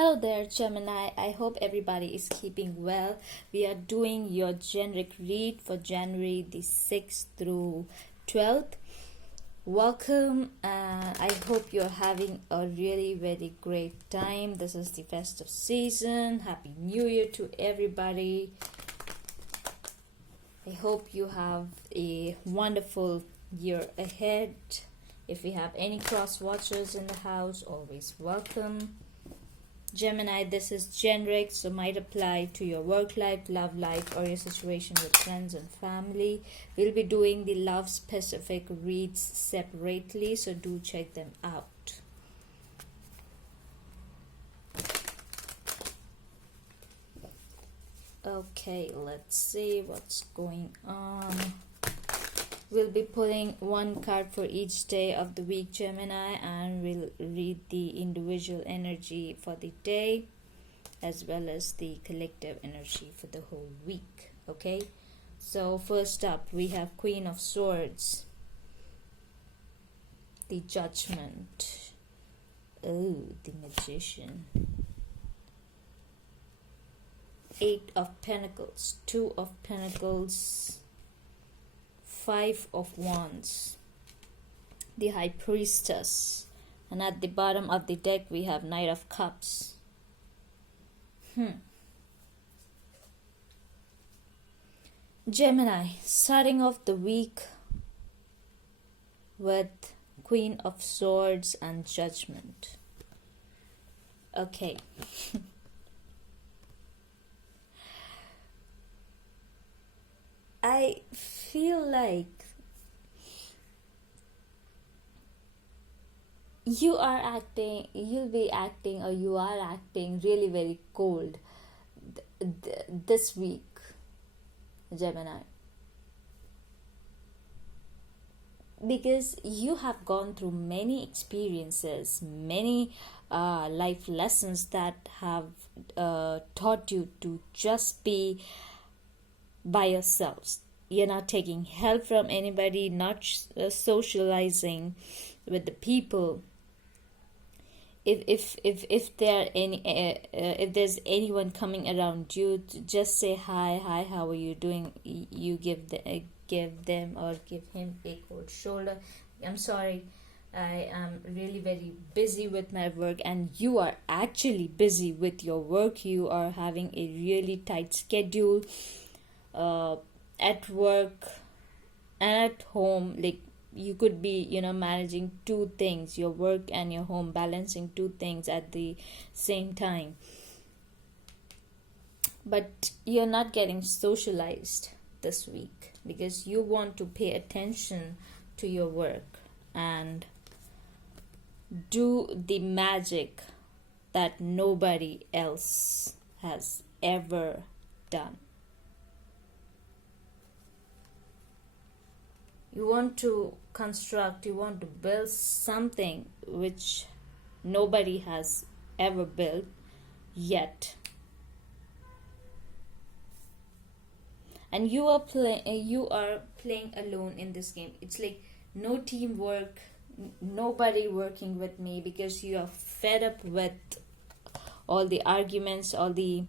Hello there, Gemini. I hope everybody is keeping well. We are doing your generic read for January the 6th through 12th. Welcome. I hope you're having a really very great time. This is the festive season. Happy New Year to everybody. I hope you have a wonderful year ahead. If we have any cross watchers in the house, always welcome. Gemini, this is generic, so might apply to your work life, love life, or your situation with friends and family. We'll be doing the love specific reads separately, so do check them out. Okay, let's see what's going on. We'll be pulling one card for each day of the week, Gemini, and we'll read the individual energy for the day as well as the collective energy for the whole week. Okay, so first up we have Queen of Swords, the Judgment, the Magician, Eight of Pentacles, Two of Pentacles, Five of Wands, the High Priestess, and at the bottom of the deck we have Knight of Cups. Gemini, starting off the week with Queen of Swords and Judgment. Okay. I feel like you are acting really very cold this week, Gemini, because you have gone through many experiences, many life lessons that have taught you to just be by yourselves. You're not taking help from anybody, not socializing with the people. If there's anyone coming around you, just say hi, how are you doing? You give them or give him a cold shoulder. I'm sorry, I am really very busy with my work, and you are actually busy with your work. You are having a really tight schedule at work and at home. Like, you could be managing two things, your work and your home, balancing two things at the same time, but you're not getting socialized this week because you want to pay attention to your work and do the magic that nobody else has ever done. You want to construct, you want to build something which nobody has ever built yet. And you are playing alone in this game. It's like no teamwork, nobody working with me, because you are fed up with all the arguments, all the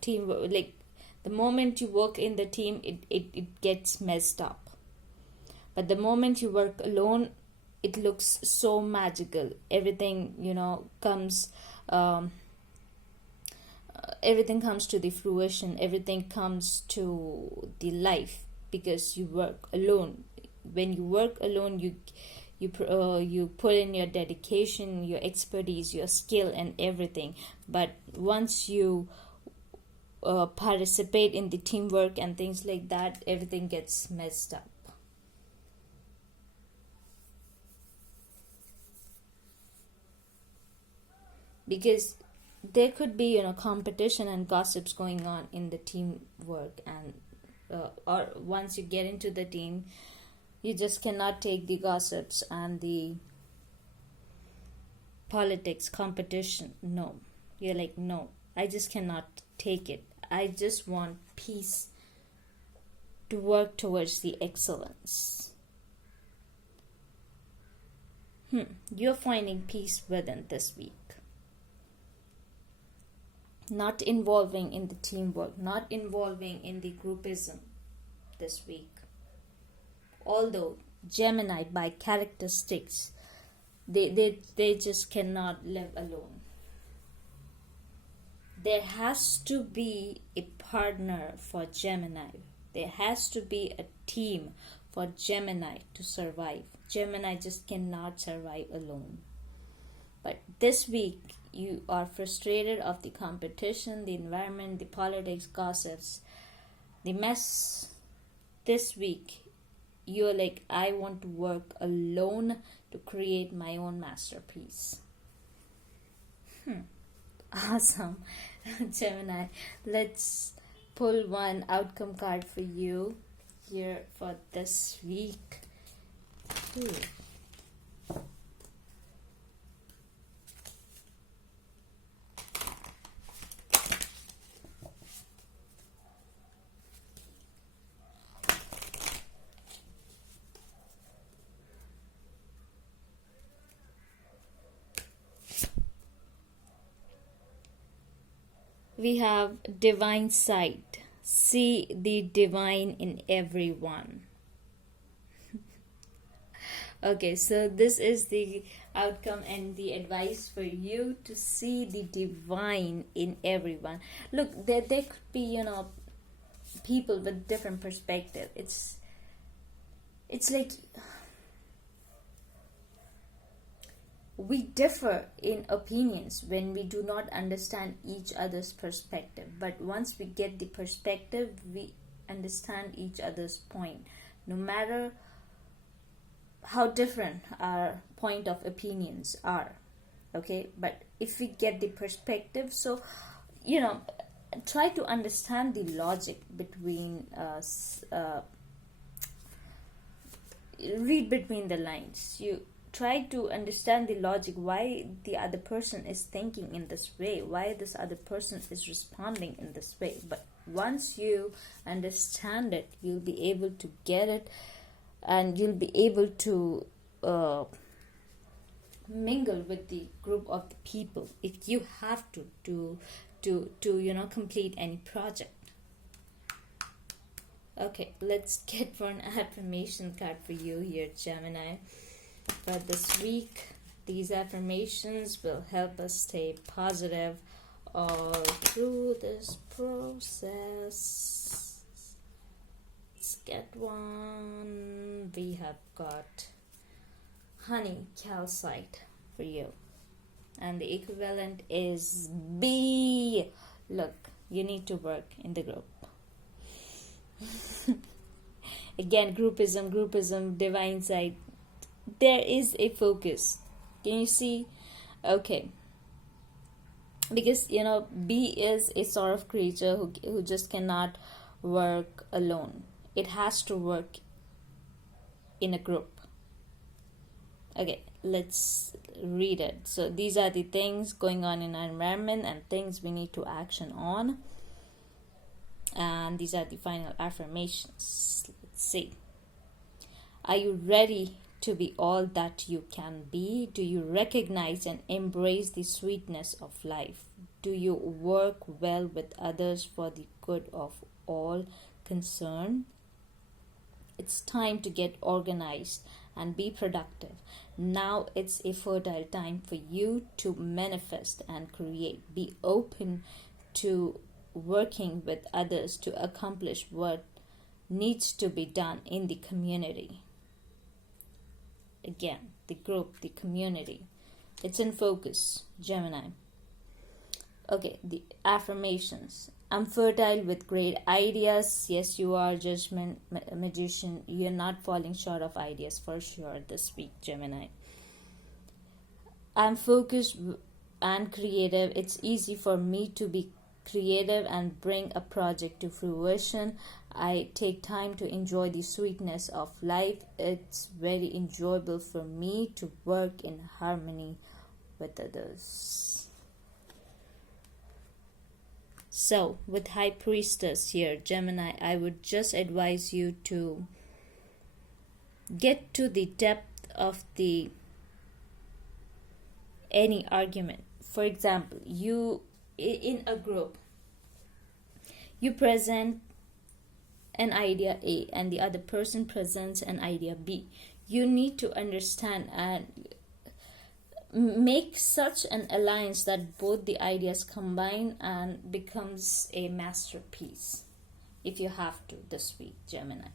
teamwork. Like, the moment you work in the team, it gets messed up. But the moment you work alone, it looks so magical. Everything, comes, everything comes to the fruition. Everything comes to the life because you work alone. When you work alone, you put in your dedication, your expertise, your skill, and everything. But once you participate in the teamwork and things like that, everything gets messed up. Because there could be competition and gossips going on in the teamwork, and or once you get into the team, you just cannot take the gossips and the politics, competition. No, you're like, no, I just cannot take it. I just want peace to work towards the excellence. You're finding peace within this week. Not involving in the teamwork, not involving in the groupism this week. Although Gemini by characteristics, they just cannot live alone. There has to be a partner for Gemini. There has to be a team for Gemini to survive. Gemini just cannot survive alone. But this week, you are frustrated of the competition, the environment, the politics, gossips, the mess. This week, you're like, I want to work alone to create my own masterpiece. Awesome. Gemini, let's pull one outcome card for you here for this week. We have divine sight. See the divine in everyone. Okay, so this is the outcome and the advice for you to see the divine in everyone. Look, there could be, people with different perspective. It's like we differ in opinions when we do not understand each other's perspective. But once we get the perspective, we understand each other's point. No matter how different our point of opinions are. Okay, but if we get the perspective, so, try to understand the logic between us. Read between the lines. You try to understand the logic, why the other person is thinking in this way, why this other person is responding in this way. But once you understand it, you'll be able to get it, and you'll be able to mingle with the group of the people if you have to complete any project. Okay, let's get one affirmation card for you here, Gemini. For this week, these affirmations will help us stay positive all through this process. Let's get one. We have got honey calcite for you. And the equivalent is B. Look, you need to work in the group. Again, groupism, divine sight. There is a focus. Can you see? Okay. Because, B is a sort of creature who just cannot work alone. It has to work in a group. Okay, let's read it. So these are the things going on in our environment and things we need to action on. And these are the final affirmations. Let's see. Are you ready to be all that you can be? Do you recognize and embrace the sweetness of life? Do you work well with others for the good of all concerned? It's time to get organized and be productive. Now it's a fertile time for you to manifest and create. Be open to working with others to accomplish what needs to be done in the community. Again, the group, the community. It's in focus, Gemini. Okay, the affirmations. I'm fertile with great ideas. Yes, you are, judgment magician. You're not falling short of ideas for sure this week, Gemini. I'm focused and creative. It's easy for me to be creative and bring a project to fruition. I take time to enjoy the sweetness of life. It's very enjoyable for me to work in harmony with others. So, with High Priestess here, Gemini, I would just advise you to get to the depth of the any argument. For example, you in a group, you present an idea A and the other person presents an idea B. You need to understand and make such an alliance that both the ideas combine and becomes a masterpiece, if you have to this week, Gemini.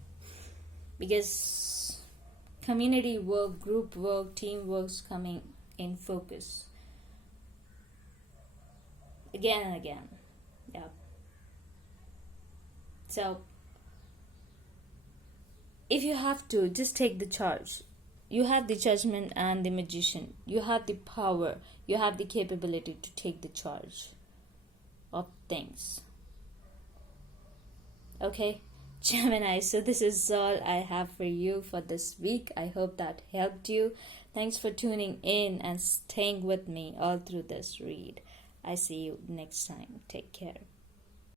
Because community work, group work, teamwork's coming in focus again and again. Yeah. So if you have to, just take the charge. You have the judgment and the magician. You have the power. You have the capability to take the charge of things. Okay, Gemini, so this is all I have for you for this week. I hope that helped you. Thanks for tuning in and staying with me all through this read. I see you next time. Take care.